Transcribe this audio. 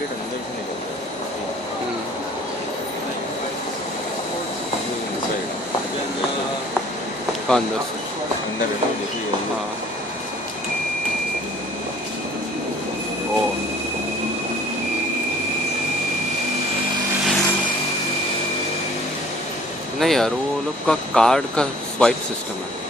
Ticket अंदर से निकलता है। कहाँ अंदर से? अंदर है ना, देखिए। हाँ। ओ नहीं यार, वो लोग का कार्ड का स्वाइप सिस्टम है।